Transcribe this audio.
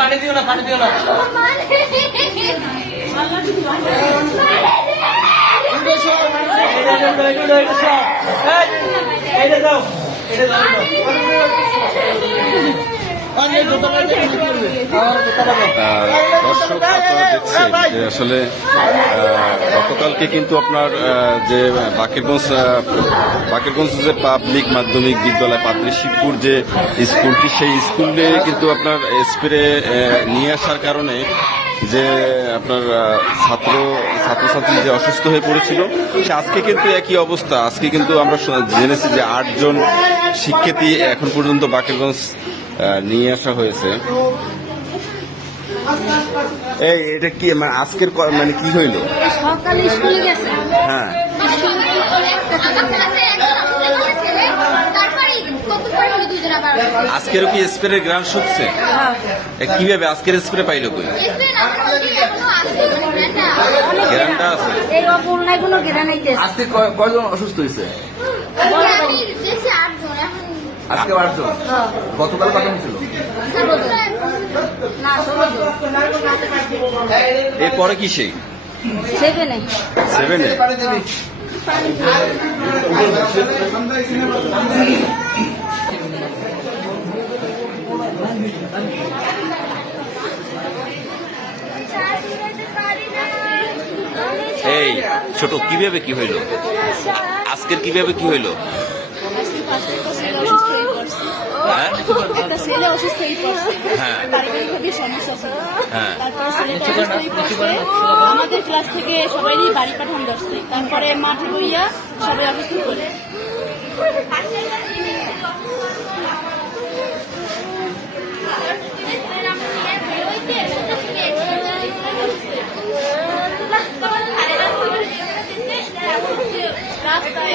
পানি দিও না, পানি দিও না। এটা দাও, এটা দাও। দর্শক আপনারা দেখছেন যে আসলে গতকালকে কিন্তু আপনার যে বাকেরগঞ্জ যে পাবলিক মাধ্যমিক বিদ্যালয় পাদ্রী শিবপুর যে স্কুলটি, সেই স্কুলে কিন্তু আপনার স্প্রে নিয়ে আসার কারণে যে আপনার ছাত্রছাত্রী যে অসুস্থ হয়ে পড়েছিল, আজকে কিন্তু একই অবস্থা। আজকে কিন্তু আমরা জেনেছি যে 8 জন শিক্ষার্থী এখন পর্যন্ত বাকেরগঞ্জ নিয়ে আসা হয়েছে। এই এটা কি মানে আজকের মানে কি হইল? সকালে স্কুলে গেছে। হ্যাঁ, আজকেরও কি স্প্রে গ্রান শুকছে? কিভাবে আজকের স্প্রে পাইল কই? গ্রানটা আছে। এই অপূর্ণায় কোনো গ্রান আইতেছে। আজকে কয়জন অসুস্থ হয়েছে? আজকে 8 জন। গতকাল কতজন ছিল? এরপরে কি সেই 7-এ? 7-এ? এই ছোট কিভাবে কি হইল? আজকের কিভাবে কি হইল? একটা ছেলে অসুস্থ হয়ে পড়ছে, হ্যাঁ। পারিবারিকভাবে সমস্যা ছিল। হ্যাঁ। তারপরে ছেলেটা অসুস্থ হয়ে পড়ছে, আমাদের ক্লাস থেকে সবাই বাড়ি পাঠানো যাচ্ছে। তারপরে মাঠে বইয়া সবাই অসুস্থ করে। রাস্তায়